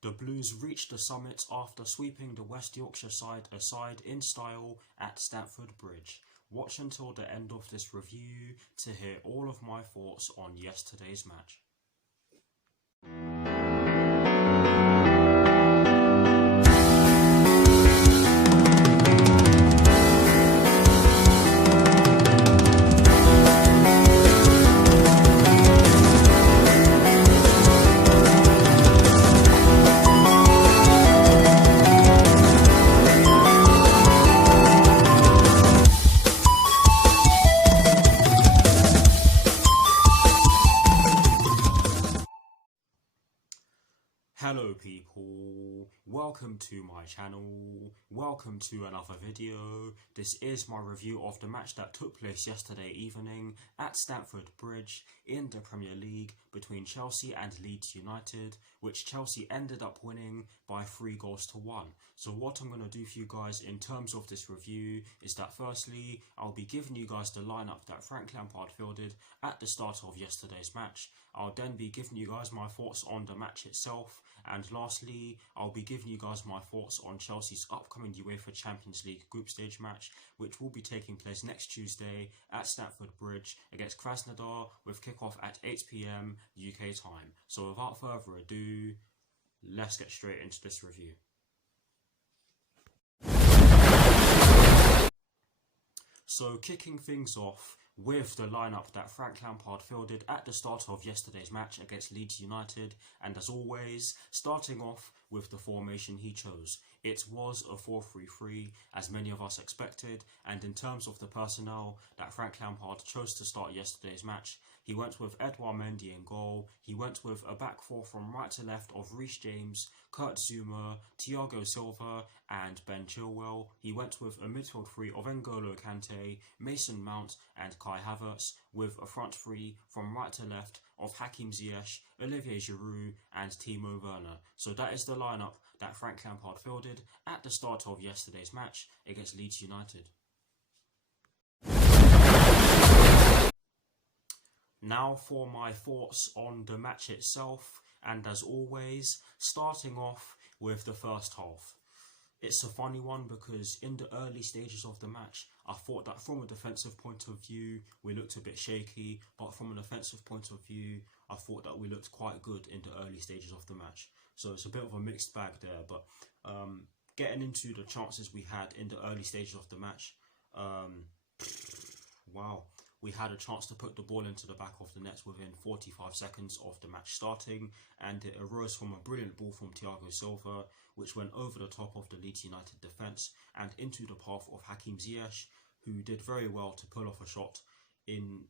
The Blues reached the summit after sweeping the West Yorkshire side aside in style at Stamford Bridge. Watch until the end of this review to hear all of my thoughts on yesterday's match. Hello people, welcome to my channel, welcome to another video. This is my review of the match that took place yesterday evening at Stamford Bridge in the Premier League between Chelsea and Leeds United, which Chelsea ended up winning by 3-1. So what I'm going to do for you guys in terms of this review is that firstly, I'll be giving you guys the lineup that Frank Lampard fielded at the start of yesterday's match. I'll then be giving you guys my thoughts on the match itself, and lastly, I'll be giving you guys my thoughts on Chelsea's upcoming UEFA Champions League group stage match, which will be taking place next Tuesday at Stamford Bridge against Krasnodar with kickoff at 8 PM UK time. So without further ado, let's get straight into this review. So kicking things off with the lineup that Frank Lampard fielded at the start of yesterday's match against Leeds United, and as always, starting off with the formation he chose. It was a 4-3-3 as many of us expected, and in terms of the personnel that Frank Lampard chose to start yesterday's match, he went with Edouard Mendy in goal, he went with a back four from right to left of Reece James, Kurt Zouma, Thiago Silva and Ben Chilwell. He went with a midfield three of N'Golo Kante, Mason Mount and Kai Havertz, with a front three from right to left of Hakim Ziyech, Olivier Giroud and Timo Werner. So that is the lineup that Frank Lampard fielded at the start of yesterday's match against Leeds United. Now for my thoughts on the match itself, and as always, starting off with the first half. It's a funny one because in the early stages of the match, I thought that from a defensive point of view, we looked a bit shaky, but from an offensive point of view, I thought that we looked quite good in the early stages of the match. So it's a bit of a mixed bag there, but getting into the chances we had in the early stages of the match, wow. We had a chance to put the ball into the back of the net within 45 seconds of the match starting, and it arose from a brilliant ball from Thiago Silva, which went over the top of the Leeds United defence and into the path of Hakim Ziyech, who did very well to pull off a shot in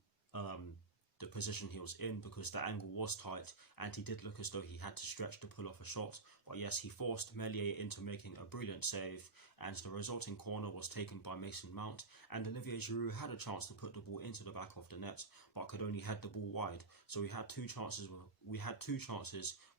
the position he was in, because the angle was tight and he did look as though he had to stretch to pull off a shot. But yes, he forced Meslier into making a brilliant save, and the resulting corner was taken by Mason Mount, and Olivier Giroud had a chance to put the ball into the back of the net but could only head the ball wide. So we had two chances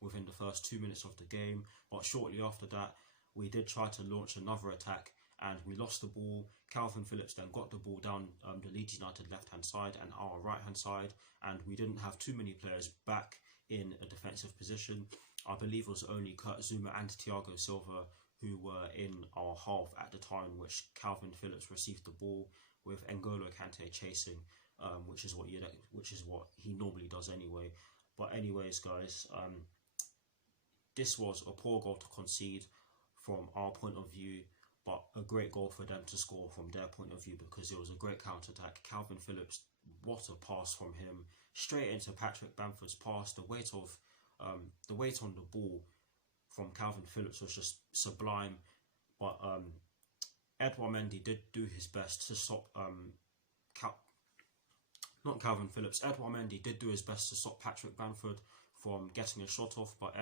within the first 2 minutes of the game, but shortly after that we did try to launch another attack and we lost the ball. Calvin Phillips then got the ball down the Leeds United left hand side and our right hand side, and we didn't have too many players back in a defensive position. I believe it was only Kurt Zouma and Thiago Silva who were in our half at the time, which Calvin Phillips received the ball with N'Golo Kante chasing, which is what he normally does anyway. But anyways, guys, this was a poor goal to concede from our point of view, but a great goal for them to score from their point of view, because it was a great counter-attack. Calvin Phillips, what a pass from him, straight into Patrick Bamford's pass. The weight on the ball from Calvin Phillips was just sublime. But Edouard Mendy did do his best to stop Edouard Mendy did do his best to stop Patrick Bamford from getting a shot off, but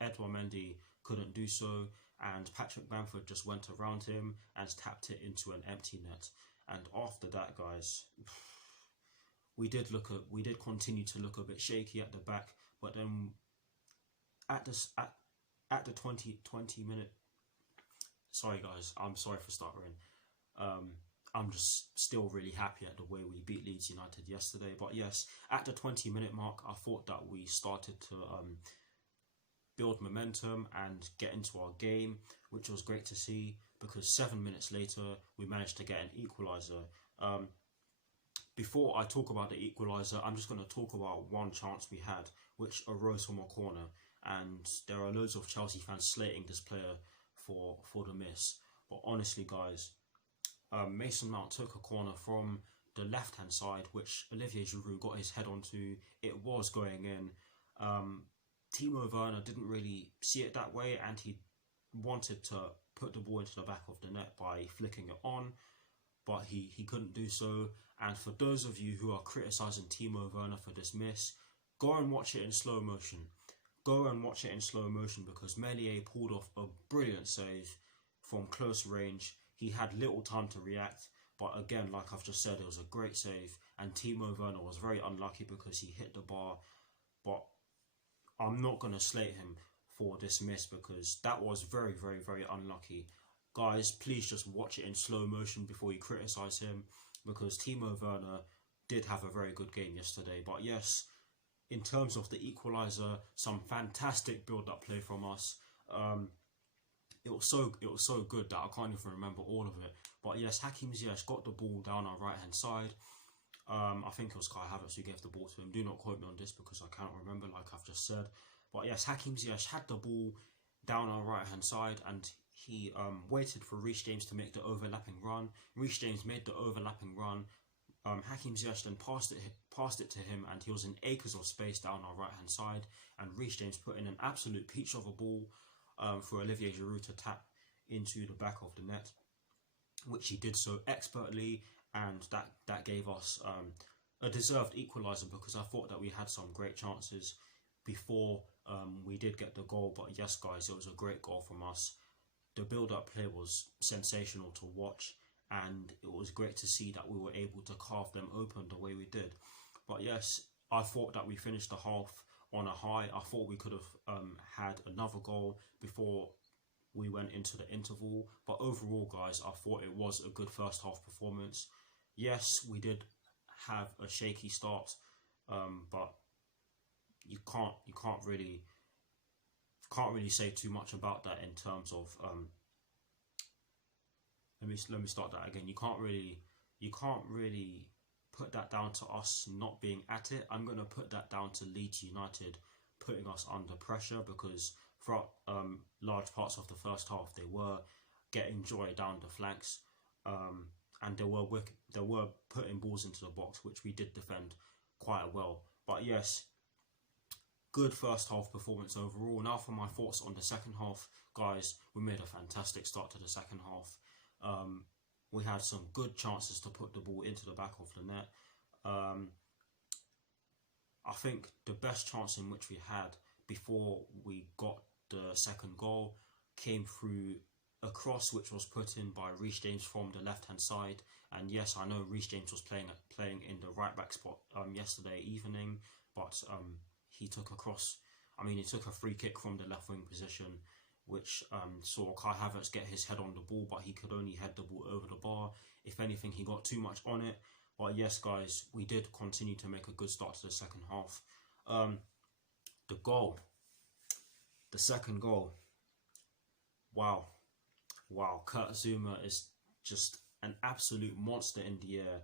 Edouard Mendy couldn't do so, and Patrick Bamford just went around him and tapped it into an empty net. And after that, guys, we did continue to look a bit shaky at the back, but then at the 20 minute, sorry guys, I'm sorry for stuttering. I'm just still really happy at the way we beat Leeds United yesterday. But yes, at the 20-minute mark, I thought that we started to build momentum and get into our game, which was great to see, because 7 minutes later we managed to get an equaliser. Before I talk about the equaliser, I'm just going to talk about one chance we had, which arose from a corner, and there are loads of Chelsea fans slating this player for the miss. But honestly, guys, Mason Mount took a corner from the left-hand side, which Olivier Giroud got his head onto. It was going in. Timo Werner didn't really see it that way, and he wanted to put the ball into the back of the net by flicking it on, but he couldn't do so. And for those of you who are criticising Timo Werner for this miss, go and watch it in slow motion. Go and watch it in slow motion, because Meslier pulled off a brilliant save from close range. He had little time to react, but again, like I've just said, it was a great save, and Timo Werner was very unlucky because he hit the bar. But I'm not going to slate him for this miss, because that was very, very, very unlucky. Guys, please just watch it in slow motion before you criticise him, because Timo Werner did have a very good game yesterday. But yes, in terms of the equaliser, some fantastic build-up play from us. It was so good that I can't even remember all of it. But yes, Hakim Ziyech got the ball down our right-hand side. I think it was Kai Havertz who gave the ball to him. Do not quote me on this because I can't remember, like I've just said. But yes, Hakim Ziyech had the ball down our right-hand side, and he waited for Reece James to make the overlapping run. Reece James made the overlapping run. Hakim Ziyech then passed it to him, and he was in acres of space down our right-hand side. And Reece James put in an absolute peach of a ball for Olivier Giroud to tap into the back of the net, which he did so expertly, and that gave us a deserved equaliser, because I thought that we had some great chances before we did get the goal. But yes, guys, it was a great goal from us. The build-up play was sensational to watch, and it was great to see that we were able to carve them open the way we did. But yes, I thought that we finished the half on a high. I thought we could have had another goal before we went into the interval. But overall, guys, I thought it was a good first half performance. Yes, we did have a shaky start, but you can't really say too much about that in terms of let me start that again. You can't really put that down to us not being at it. I'm going to put that down to Leeds United putting us under pressure, because throughout large parts of the first half they were getting joy down the flanks, and they were putting balls into the box, which we did defend quite well. But yes, good first half performance overall. Now for my thoughts on the second half, guys. We made a fantastic start to the second half. We had some good chances to put the ball into the back of the net. I think the best chance in which we had before we got the second goal came through a cross which was put in by Reece James from the left-hand side. And yes, I know Reece James was playing in the right-back spot yesterday evening, but he took a free kick from the left-wing position, which saw Kai Havertz get his head on the ball, but he could only head the ball over the bar. If anything, he got too much on it. But yes, guys, we did continue to make a good start to the second half. The second goal. Wow. Kurt Zuma is just an absolute monster in the air.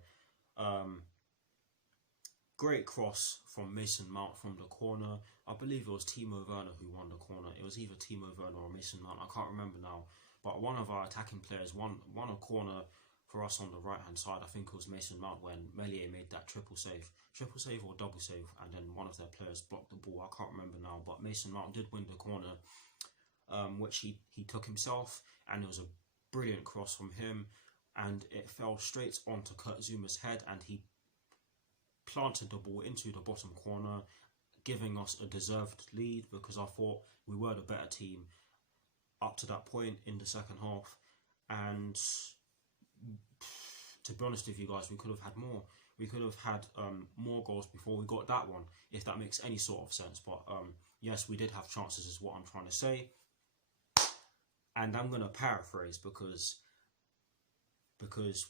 Great cross from Mason Mount from the corner. I believe it was Timo Werner who won the corner. It was either Timo Werner or Mason Mount. I can't remember now. But one of our attacking players won a corner for us on the right-hand side. I think it was Mason Mount when Meslier made that triple save or double save, and then one of their players blocked the ball. I can't remember now, but Mason Mount did win the corner, which he took himself, and it was a brilliant cross from him, and it fell straight onto Kurt Zuma's head, and he planted the ball into the bottom corner, giving us a deserved lead, because I thought we were the better team up to that point in the second half. And to be honest with you guys, we could have had more. We could have had more goals before we got that one, if that makes any sort of sense. But yes, we did have chances, is what I'm trying to say. And I'm going to paraphrase because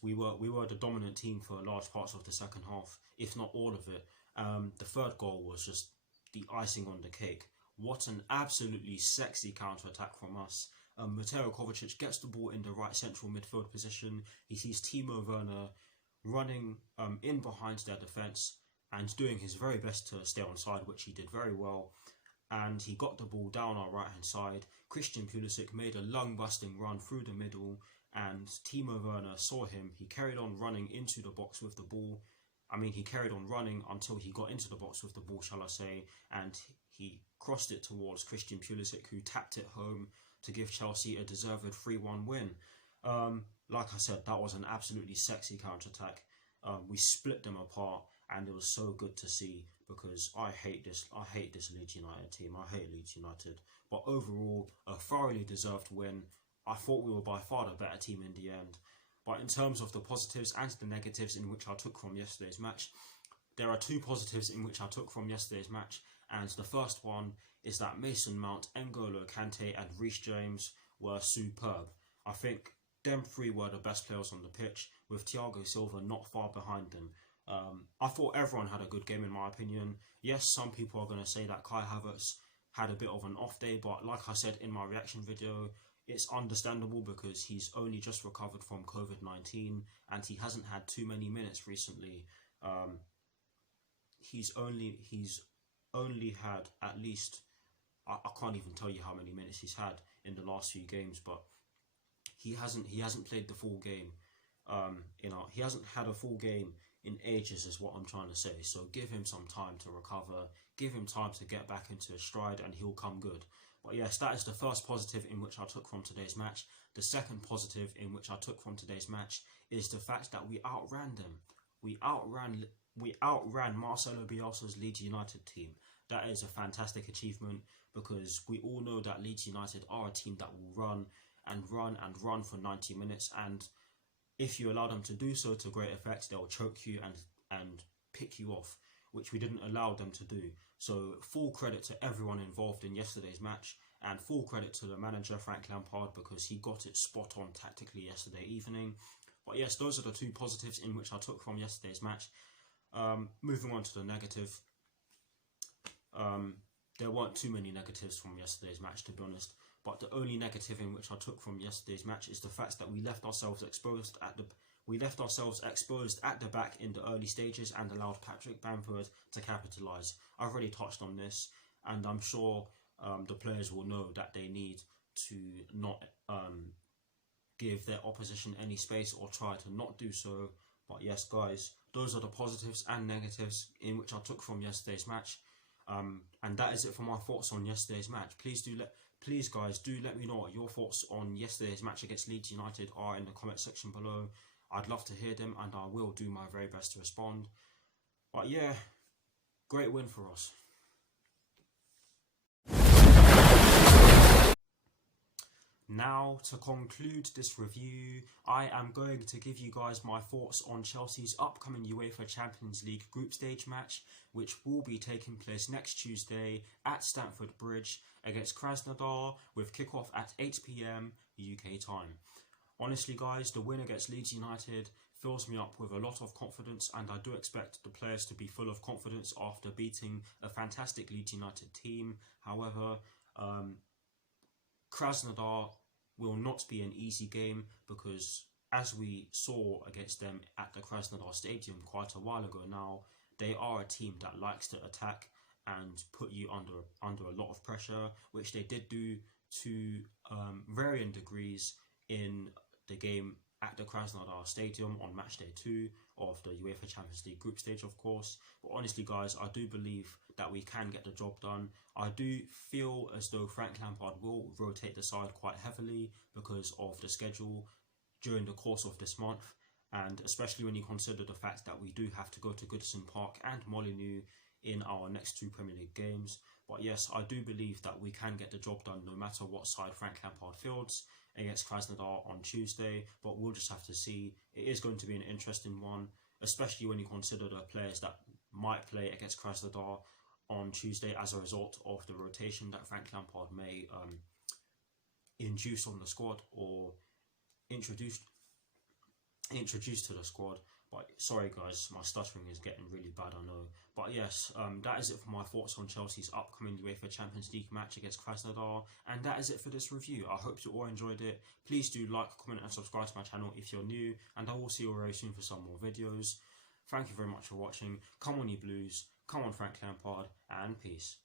we were the dominant team for large parts of the second half, if not all of it. The third goal was just the icing on the cake. What an absolutely sexy counter-attack from us. Mateo Kovacic gets the ball in the right central midfield position. He sees Timo Werner running in behind their defence and doing his very best to stay on side, which he did very well. And he got the ball down our right-hand side. Christian Pulisic made a lung-busting run through the middle, and Timo Werner saw him. He carried on running into the box with the ball. He carried on running until he got into the box with the ball, shall I say, and he crossed it towards Christian Pulisic, who tapped it home to give Chelsea a deserved 3-1 win. Like I said, that was an absolutely sexy counter-attack. We split them apart, and it was so good to see, because I hate this Leeds United team. I hate Leeds United. But overall, a thoroughly deserved win. I thought we were by far the better team in the end. But in terms of the positives and the negatives in which I took from yesterday's match, there are two positives in which I took from yesterday's match, and the first one is that Mason Mount, N'Golo Kante and Reece James were superb. I think them three were the best players on the pitch, with Thiago Silva not far behind them. I thought everyone had a good game in my opinion. Yes, some people are going to say that Kai Havertz had a bit of an off day, but like I said in my reaction video, it's understandable because he's only just recovered from COVID-19 and he hasn't had too many minutes recently. He's only had at least, I can't even tell you how many minutes he's had in the last few games, but he hasn't played the full game. He hasn't had a full game in ages, is what I'm trying to say. So give him some time to recover, give him time to get back into his stride, and he'll come good. But yes, that is the first positive in which I took from today's match. The second positive in which I took from today's match is the fact that we outran them. We outran Marcelo Bielsa's Leeds United team. That is a fantastic achievement, because we all know that Leeds United are a team that will run and run and run for 90 minutes, and if you allow them to do so to great effect, they'll choke you and pick you off, which we didn't allow them to do. So full credit to everyone involved in yesterday's match, and full credit to the manager Frank Lampard, because he got it spot on tactically yesterday evening. But yes, those are the two positives in which I took from yesterday's match. Moving on to the negative. There weren't too many negatives from yesterday's match, to be honest. But the only negative in which I took from yesterday's match is the fact that we left ourselves exposed at the back in the early stages and allowed Patrick Bamford to capitalise. I've already touched on this, and I'm sure the players will know that they need to not give their opposition any space or try to not do so. But yes, guys, those are the positives and negatives in which I took from yesterday's match. And that is it for my thoughts on yesterday's match. Please guys, do let me know what your thoughts on yesterday's match against Leeds United are in the comment section below. I'd love to hear them, and I will do my very best to respond. But yeah, great win for us. Now, to conclude this review, I am going to give you guys my thoughts on Chelsea's upcoming UEFA Champions League group stage match, which will be taking place next Tuesday at Stamford Bridge against Krasnodar, with kickoff at 8 PM UK time. Honestly guys, the win against Leeds United fills me up with a lot of confidence, and I do expect the players to be full of confidence after beating a fantastic Leeds United team. However, Krasnodar will not be an easy game, because as we saw against them at the Krasnodar Stadium quite a while ago now, they are a team that likes to attack and put you under a lot of pressure, which they did do to varying degrees in the game at the Krasnodar Stadium on match day 2 of the UEFA Champions League group stage, of course. But honestly guys, I do believe that we can get the job done. I do feel as though Frank Lampard will rotate the side quite heavily because of the schedule during the course of this month, and especially when you consider the fact that we do have to go to Goodison Park and Molineux in our next 2 Premier League games. But yes, I do believe that we can get the job done no matter what side Frank Lampard fields against Krasnodar on Tuesday, but we'll just have to see. It is going to be an interesting one, especially when you consider the players that might play against Krasnodar on Tuesday as a result of the rotation that Frank Lampard may induce on the squad or introduce to the squad. But sorry guys, my stuttering is getting really bad, I know. But yes, that is it for my thoughts on Chelsea's upcoming UEFA Champions League match against Krasnodar. And that is it for this review. I hope you all enjoyed it. Please do like, comment and subscribe to my channel if you're new. And I will see you very soon for some more videos. Thank you very much for watching. Come on you Blues, come on Frank Lampard, and peace.